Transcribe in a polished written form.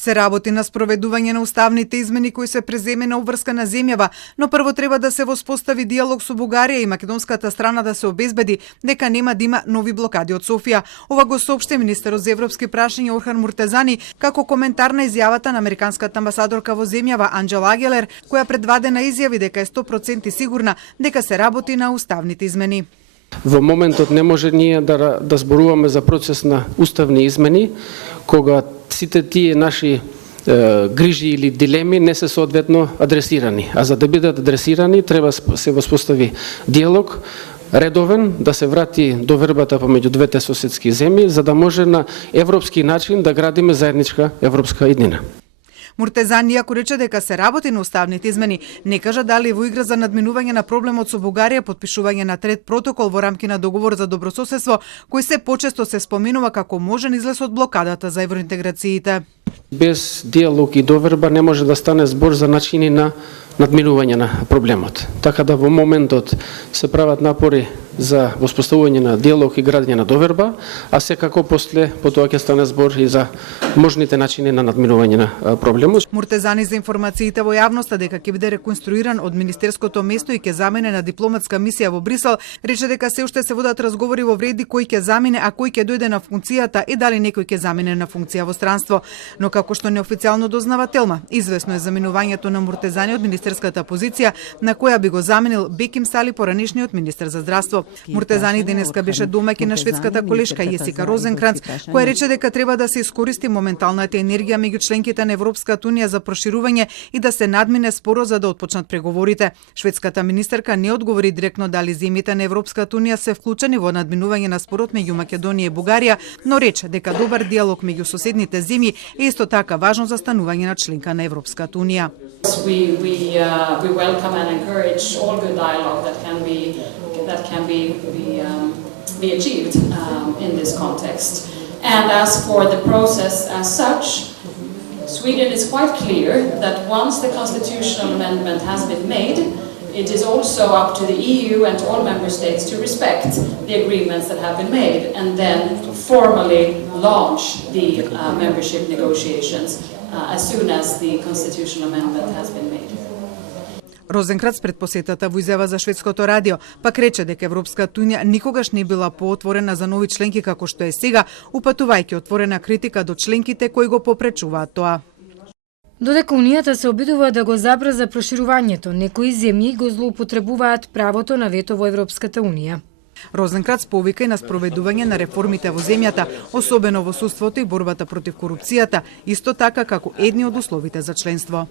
Се работи на спроведување на уставните измени кои се преземена обврска на земјава, но прво треба да се воспостави диалог со Бугарија и македонската страна да се обезбеди дека нема да има нови блокади од Софија. Ова го соопшти министерот за европски прашања Орхан Муртезани како коментар на изјавата на американската амбасадорка во земјава Анџела Агелер, која предвадена изјави дека е 100% сигурна дека се работи на уставните измени. Во моментот не може ние да зборуваме за процес на уставни измени, кога сите тие наши грижи или дилеми не се соодветно адресирани. А за да бидат адресирани, треба се воспостави диалог, редовен, да се врати довербата помеѓу двете соседски земји, за да може на европски начин да градиме заедничка европска иднина. Муртезани, иако рече дека се работи на уставните измени, не кажа дали во игра за надминување на проблемот со Бугарија потпишување на трет протокол во рамки на договор за добрососедство, кој се почесто се споменува како можен излез од блокадата за евроинтеграциите. Без диалог и доверба не може да стане збор за начини на надминување на проблемот. Така да во моментот се прават напори за воспоставување на диалог и градење на доверба, а секако после потоа ќе стане збор и за можните начини на надминување на проблемот. Муртезани за информациите во јавноста дека ќе биде реконструиран од министерското место и ќе замене на дипломатска мисија во Брисел, рече дека се уште се водат разговори во вреди кој ќе замине, а кој ќе дојде на функцијата и дали некој ќе замине на функција во странство. Но како што неофицијално дознава Телма, известно е заминувањето на Муртезани од министерската позиција на која би го заменил Беким Сали, поранешниот министер за здравство. Муртезани денеска беше домаќин на шведската колешка Јесика Розенкранц, која рече дека треба да се искористи моменталната енергија меѓу членките на Европската унија за проширување и да се надмине споро за да отпочнат преговорите. Шведската министерка не одговори директно дали земјите на Европската унија се вклучени во надминување на спорот меѓу Македонија и Бугарија, но рече дека добар диалог меѓу соседните земји е исто така важно за станување на членка на Европската унија. We welcome and encourage all good dialogue that can be achieved in this context. And as for the process as such, Sweden is quite clear that once the constitutional amendment has been made, it is also up to the EU and to all member states to respect the agreements that have been made and then formally launch the membership negotiations as soon as the constitutional amendment has been made. Розенкранц пред посетата во изјава за шведското радио пак рече дека Европската унија никогаш не била поотворена за нови членки како што е сега, упатувајќи отворена критика до членките кои го попречуваат тоа. Додека Унијата се обидува да го забрза проширувањето, некои земји го злоупотребуваат правото на вето во Европската унија. Розенкранц повика и на спроведување на реформите во земјата, особено во судството и борбата против корупцијата, исто така како едни од условите за членство.